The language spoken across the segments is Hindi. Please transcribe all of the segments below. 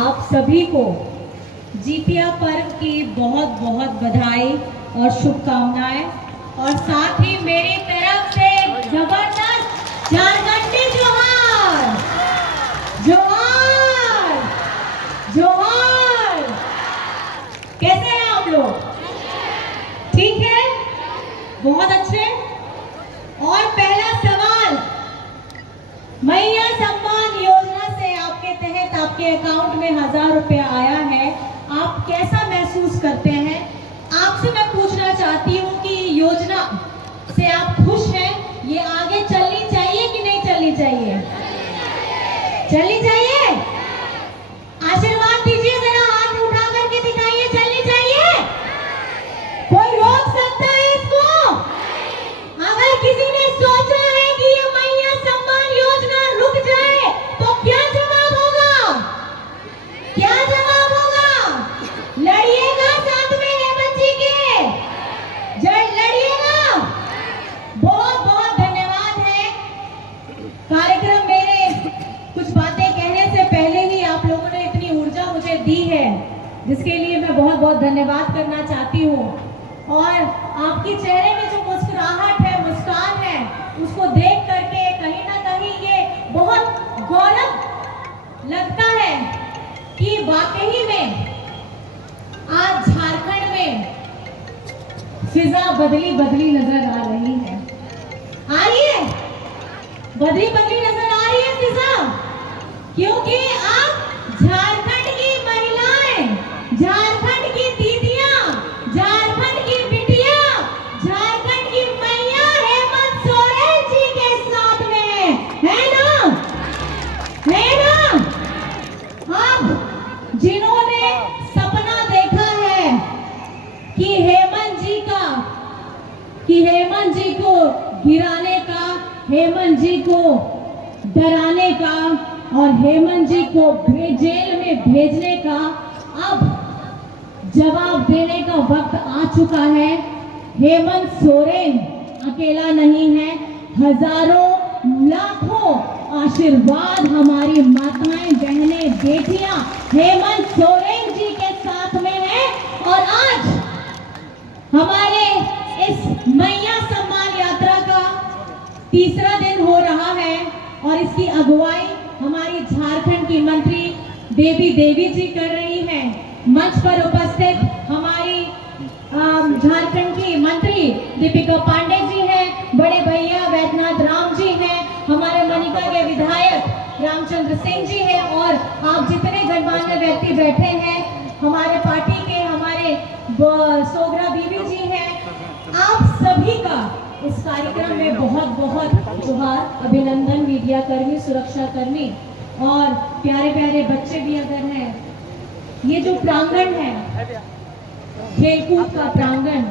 आप सभी को जीतिया पर्व की बहुत बहुत बधाई और शुभकामनाएं, और साथ ही मेरी तरफ से जबरदस्त झारखंडी जोहार जोहार जोहार। कैसे हैं आप लोग? ठीक है, बहुत अच्छे। और पहला सवाल, मैया सम्मान योजना से आपके तहत आपके अकाउंट में 1000 रुपया आया है, आप कैसा महसूस करते हैं? आपसे मैं पूछना चाहती हूँ कि योजना से आप खुश हैं? ये आगे चलनी चाहिए कि नहीं चलनी चाहिए? चलनी चाहिए। आशीर्वाद दीजिए, जरा हाथ उठा करके दिखाइए, चलनी चाहिए। कोई रोक सकता है इसको? अगर किसी ने सोचा है कि ये मैया सम्मान योजना रुक जाए तो क्या जवाब होगा? क्या जवाब होगा? लड़िएगा साथ में हेमंत जी के, जय लड़िएगा। बहुत बहुत धन्यवाद है। कार्यक्रम मेरे कुछ बातें कहने से पहले ही आप लोगों ने इतनी ऊर्जा मुझे दी है, जिसके लिए मैं बहुत बहुत धन्यवाद करना चाहती हूँ। और आपके चेहरे में जो मुस्कुराहट है, मुस्कान है, उसको देख करके कहीं ना कहीं ये बहुत गौरव लगता है कि वाकई में आज झारखंड में फिजा बदली बदली नजर आ रही है। आ रही है, बदली बदली नजर आ रही है फिजा, क्योंकि अब झारखंड की महिलाएं, झारखंड की दीदियां, झारखंड की बिटिया, झारखंड की मैया हेमंत सोरेन जी के साथ में है ना? है ना? अब जिन्होंने सपना देखा है कि हेमंत जी को गिराने का, हेमंत जी को डराने का और हेमंत जी को जेल में भेजने का, अब जवाब देने का वक्त आ चुका है। हेमंत सोरेन अकेला नहीं है, हजारों लाखों आशीर्वाद हमारी माताएं, बहनें, बेटियां हेमंत सोरेन जी के साथ में है। और आज हमारे इस मैया सम्मान यात्रा का तीसरा दिन हो रहा है और इसकी अगुवाई हमारी झारखंड की मंत्री बेबी देवी जी कर रही हैं। मंच पर उपस्थित हमारी झारखंड की मंत्री दीपिका पांडे जी हैं, बड़े भैया वैद्यनाथ राम जी हैं, हमारे मनिका के विधायक रामचंद्र सिंह जी हैं, और आप जितने गणमान्य व्यक्ति बैठे हैं, हमारे पार्टी के हमारे सोगरा बीबी जी हैं, आप सभी का इस कार्यक्रम में बहुत बहुत जोहार, अभिनंदन। मीडिया कर्मी, सुरक्षा कर्मी और प्यारे प्यारे बच्चे भी अगर हैं। ये जो प्रांगण है, खेलकूद का प्रांगण,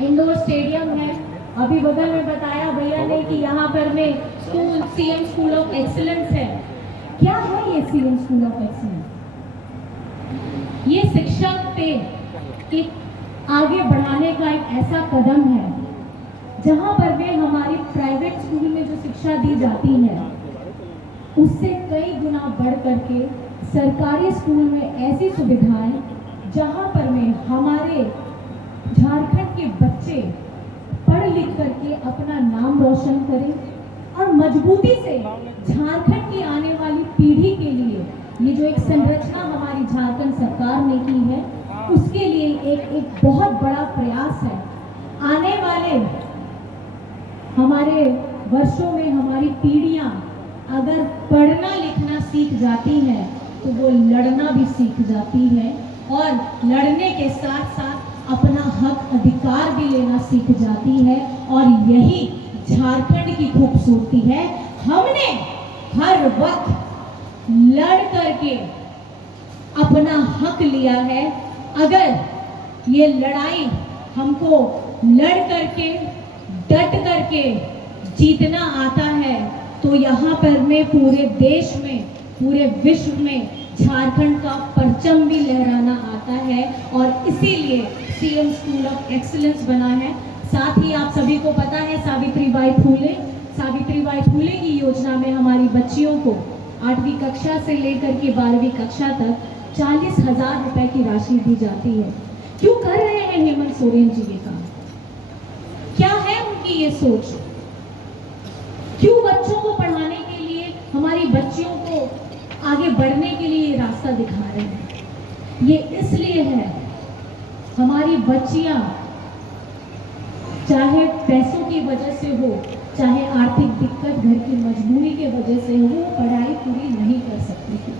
इंडोर स्टेडियम है। अभी बगल में बताया भैया ने कि यहाँ पर में school, CM school of excellence है। क्या है ये सीएम स्कूल ऑफ एक्सीलेंस? ये शिक्षा पे एक आगे बढ़ाने का एक ऐसा कदम है जहाँ पर में हमारी प्राइवेट स्कूल में जो शिक्षा दी जाती है उससे कई गुना बढ़ करके सरकारी स्कूल में ऐसी सुविधाएं जहाँ पर में हमारे झारखंड के बच्चे पढ़ लिख करके अपना नाम रोशन करें और मजबूती से झारखंड की आने वाली पीढ़ी के लिए ये जो एक संरचना हमारी झारखंड सरकार ने की है, उसके लिए एक बहुत बड़ा प्रयास है। आने वाले हमारे वर्षों में हमारी पीढ़ियां अगर पढ़ना लिखना सीख जाती हैं तो वो लड़ना भी सीख जाती है, और लड़ने के साथ साथ अपना हक अधिकार भी लेना सीख जाती है। और यही झारखंड की खूबसूरती है। हमने हर वक्त लड़ करके अपना हक लिया है। अगर ये लड़ाई हमको लड़ करके, डट करके जीतना आता है तो यहाँ पर में पूरे देश में, पूरे विश्व में झारखंड का परचम भी लहराना आता है, और इसीलिए सीएम स्कूल ऑफ एक्सीलेंस बना है। साथ ही आप सभी को पता है सावित्रीबाई फूले की योजना में हमारी बच्चियों को 8वीं कक्षा से लेकर के 12वीं कक्षा तक 40,000 रुपए की राशि दी जाती है। क्यों कर रहे हैं हेमंत सोरेन जी ये काम? क्या है उनकी ये सोच? क्यों बच्चों को पढ़ाने के लिए, हमारी बच्चियों को आगे बढ़ने के लिए रास्ता दिखा रहे हैं? ये इसलिए है, हमारी बच्चियां चाहे पैसों की वजह से हो, चाहे आर्थिक दिक्कत, घर की मजबूरी के वजह से हो, वो पढ़ाई पूरी नहीं कर सकती थी।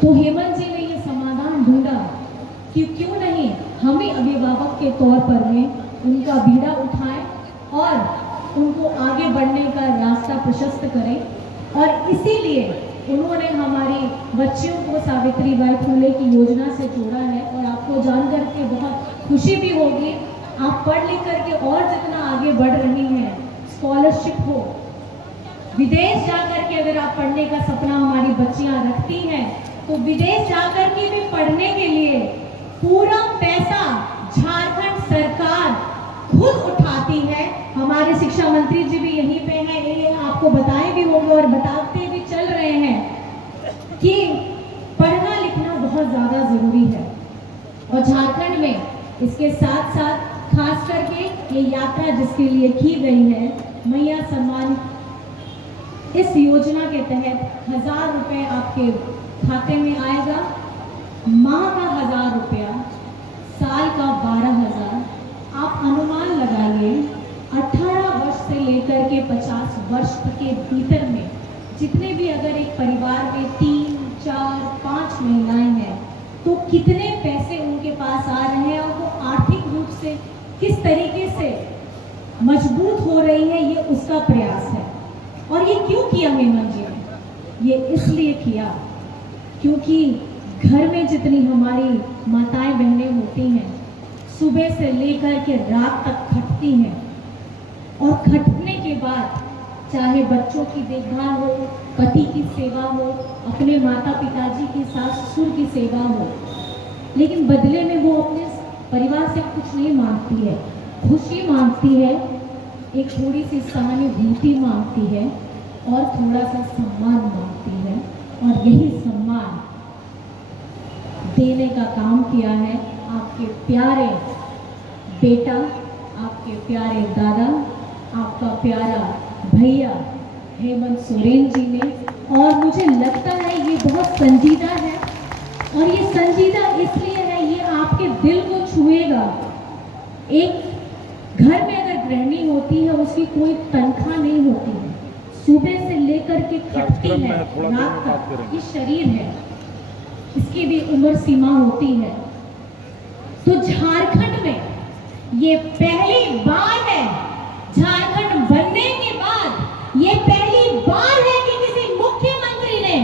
तो हेमंत जी ने ये समाधान ढूंढा कि क्यों नहीं हम ही अभिभावक के तौर पर में उनका बीड़ा उठाएं और उनको आगे बढ़ने का रास्ता प्रशस्त करें। और इसीलिए उन्होंने हमारी बच्चियों को सावित्रीबाई फुले की योजना से जोड़ा है। और आपको जानकर के बहुत खुशी भी होगी, आप पढ़ लिख करके और जितना आगे बढ़ रही हैं, स्कॉलरशिप हो, विदेश जाकर के अगर आप पढ़ने का सपना हमारी बच्चियां रखती हैं तो विदेश जाकर के भी पढ़ने के लिए पूरा पैसा झारखंड सरकार खुद उठाती है। हमारे शिक्षा मंत्री जी भी यहीं पे हैं, ये आपको बताए भी होंगे और बताते भी चल रहे हैं कि पढ़ना लिखना बहुत ज्यादा जरूरी है। और झारखंड में इसके साथ साथ खास करके ये यात्रा जिसके लिए की गई है, मैया सम्मान, इस योजना के तहत 1000 रुपए आपके खाते में आएगा। माह का 1000 रुपया, साल का 12,000। आप अनुमान लगाइए 18 वर्ष से लेकर के 50 वर्ष के भीतर में जितने भी अगर एक परिवार में 3, 4, 5 महिलाएं हैं तो कितने पैसे उनके पास आ रहे हैं और वो आर्थिक रूप से किस तरीके से मजबूत हो रही है, ये उसका प्रयास है। और ये क्यों किया हेमंत जी ने? ये इसलिए किया क्योंकि घर में जितनी हमारी माताएं बहनें होती हैं, सुबह से लेकर के रात तक खटती हैं और खटने के बाद चाहे बच्चों की देखभाल हो, पति की सेवा हो, अपने माता पिताजी की, सास ससुर की सेवा हो, लेकिन बदले में वो अपने परिवार से कुछ नहीं मांगती है। खुशी मांगती है, एक थोड़ी सी सहानुभूति मांगती है और थोड़ा सा सम्मान मांगती है। और यही सम्मान देने का काम किया है आपके प्यारे बेटा, आपके प्यारे दादा, आपका प्यारा भैया हेमंत सोरेन जी ने। और मुझे लगता है ये बहुत संजीदा है, और ये संजीदा इसलिए है, ये आपके दिल को छुएगा। एक घर में अगर गृहिणी होती है, उसकी कोई तनख्वाह नहीं होती है, सुबह से लेकर के खटती है रात तक, ये शरीर है, इसकी भी उम्र सीमा होती है। तो झारखंड में ये पहली बार है, झारखंड बनने के बाद ये पहली बार है कि किसी मुख्यमंत्री ने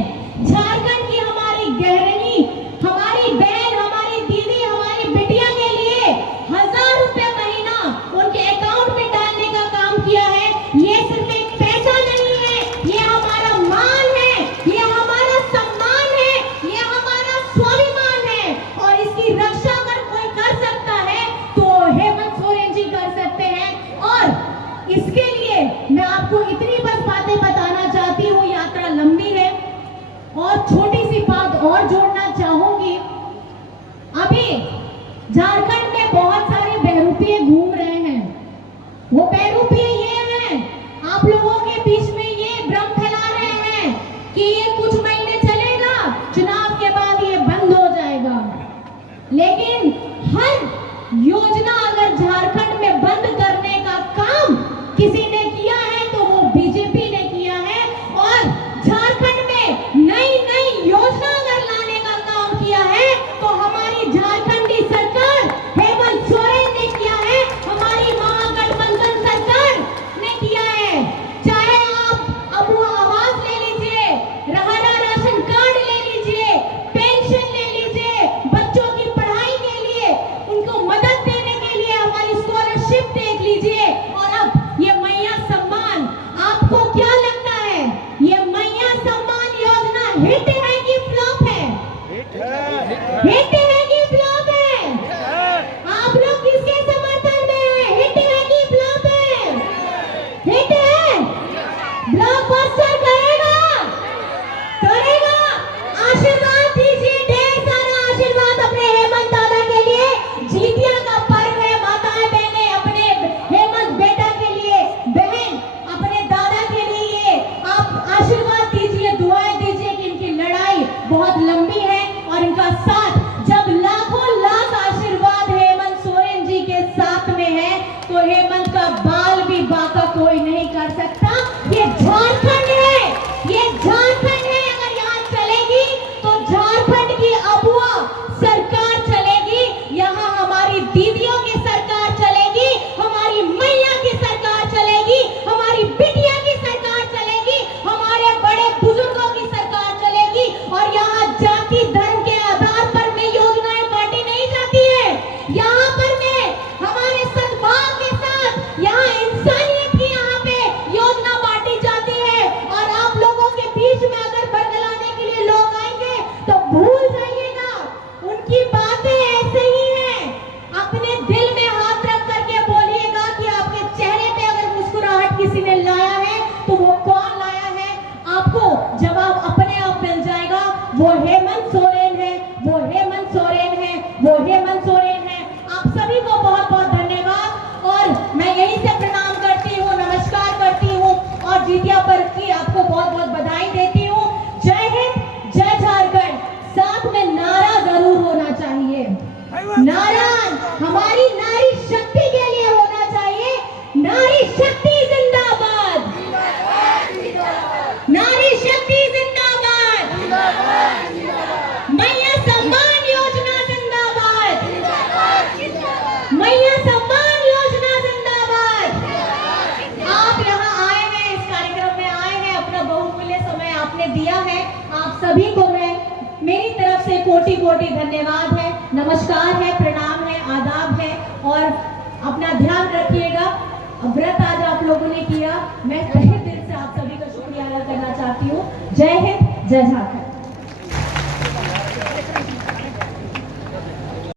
झारखंड की हमारी गृहिणी, हमारी बहन, हमारी दीदी, हमारी बिटिया के लिए 1000 रुपए महीना उनके अकाउंट में डालने का काम किया है। ये सिर्फ एक पैसा नहीं है, ये हमारा मान है, ये हमारा सम्मान है, ये हमारा स्वाभिमान है। और इसकी रक्षा अगर कोई कर सकता है तो हेमंत सोरेन जी कर सकते हैं। और इसके लिए मैं आपको इतनी बस बातें बताना चाहती हूँ, यात्रा लंबी है। और छोटी सी बात और जोड़ना चाहूंगी, अभी झारखंड में बहुत सारे बहरूपिये घूम रहे हैं। वो बहरूपिये ये हैं, आप लोगों के बीच में ये भ्रम फैला रहे हैं कि ये कुछ महीने चलेगा, चुनाव के बाद ये बंद हो जाएगा। लेकिन हर योजना अगर झारखंड में बंद करने का काम किसी ने किया है तो वो बीजेपी ने किया है। और झारखंड में नई नई योजना अगर लाने का काम किया है तो हमारी झारखंडी सरकार हेमंत सोरेन ने किया है, हमारी महागठबंधन सरकार भूल जाइएगा, उनकी बातें ऐसे ही हैं। अपने दिल में हाथ रख करके बोलिएगा कि आपके चेहरे पे अगर मुस्कुराहट किसी ने लाया है तो वो कौन लाया है, आपको जवाब अपने आप मिल जाएगा। वो हेमंत सोरेन है, वो हेमंत सोरेन है, वो हेमंत सोरेन है। आप सभी को बहुत बहुत धन्यवाद और मैं यहीं से प्रणाम करती हूँ, नमस्कार करती हूँ और जितिया पर्व की आपको बहुत बहुत बधाई देती हूँ। जय हिंद, जय झारखंड। साथ में नारा जरूर होना चाहिए, नारा हमारी नारी शक्ति के लिए होना चाहिए। नारी शक्ति जिंदाबाद, नारी शक्ति जिंदाबाद, मैया सम्मान योजना जिंदाबाद, मैया सम्मान योजना जिंदाबाद। आप यहाँ आए हैं, इस कार्यक्रम में आए हैं, अपना बहुमूल्य समय आपने दिया है। आप सभी को मैं मेरी तरफ से कोटि कोटि धन्यवाद है, नमस्कार है, प्रणाम है, आदाब है और अपना ध्यान रखिएगा। व्रत आज आप लोगों ने किया, मैं तहे दिल से आप सभी का शुक्रिया अदा करना चाहती हूँ। जय हिंद, जय झारखंड।